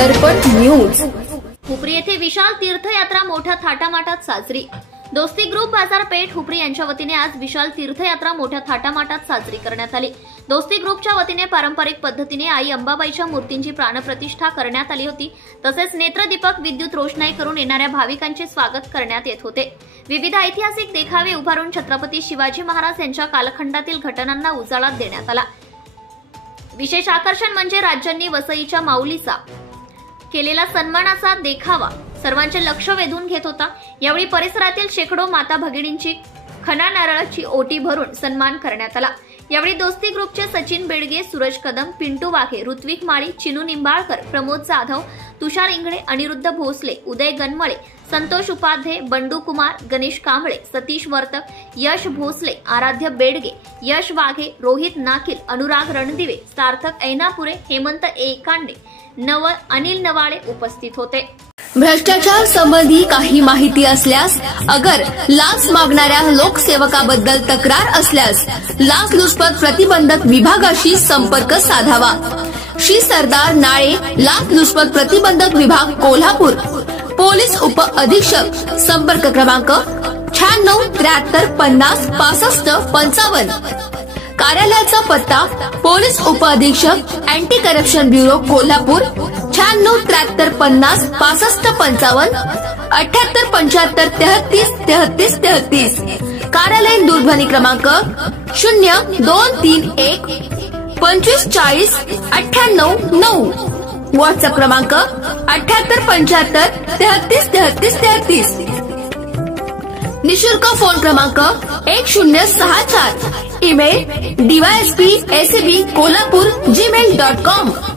दर्पण news. Hupari येथे विशाल तीर्थयात्रा मोठ्या थाटामाटात साजरी। दोस्ती ग्रुप बाजारपेठ हुपरी यांच्या वतीने आज विशाल तीर्थयात्रा मोठ्या थाटामाटात साजरी करण्यात आली। दोस्ती ग्रुपच्या वतीने पारंपरिक पद्धतीने आई अंबाबाईच्या मूर्तींची प्राणप्रतिष्ठा करण्यात आली होती। तसेच नेत्रदीपक विद्युत रोषणाई करून येणाऱ्या भाविकांचे स्वागत करण्यात येत होते। विविध ऐतिहासिक देखावे उभारून छत्रपती शिवाजी महाराज यांच्या कालखंडातील घटनांना उजाळा देण्यात आला। विशेष आकर्षण म्हणजे राज्यांनी वसईच्या माऊलीचा केलेला सन्मानाचा देखावा सर्वांचे लक्ष वेधून घेत होता। यावेळी परिसरातील शेकडो माता भगिनींची खणा नारळाची ओटी भरून सन्मान करण्यात आला। यावेळी दोस्ती ग्रुपचे सचिन बेडगे, सूरज कदम, पिंटू वाघे, ऋत्विक माळी, चिनू निंबाळकर, प्रमोद जाधव, तुषार इंगळे, अनिरुद्ध भोसले, उदय गणमळे, संतोष उपाध्ये, बंडू कुमार, गणेश कांबळे, सतीश वर्तक, यश भोसले, आराध्य बेडगे, यश वाघे, रोहित नाकील, अनुराग रणदिवे, सार्थक ऐनापुरे, हेमंत एकांडे, अनिल नवाळे उपस्थित होते। भ्रष्टाचार संबंधी काही माहिती असल्यास अगर लाच मागणाऱ्या लोकसेवकाबद्दल तक्रार असल्यास लाचलुचपत प्रतिबंधक विभागाशी संपर्क साधावा। श्री सरदार नाळे लाचलुचपत प्रतिबंधक विभाग कोल्हापूर, पोलीस उप अधीक्षक, संपर्क क्रमांक 96 73 50 65 55। कार्यालयाचा पत्ता पोलीस उप अधीक्षक अँटी करप्शन ब्युरो कोल्हापूर 96 73 50 65 55 78 75 33 33 33। कार्यालयीन दूरध्वनी क्रमांक 0231 25 40 98 9। व्हॉट्सअप क्रमांक 78 75 33 33 33। निशुल्क फोन क्रमांक 1064। Email dysp@kolhapur@gmail.com।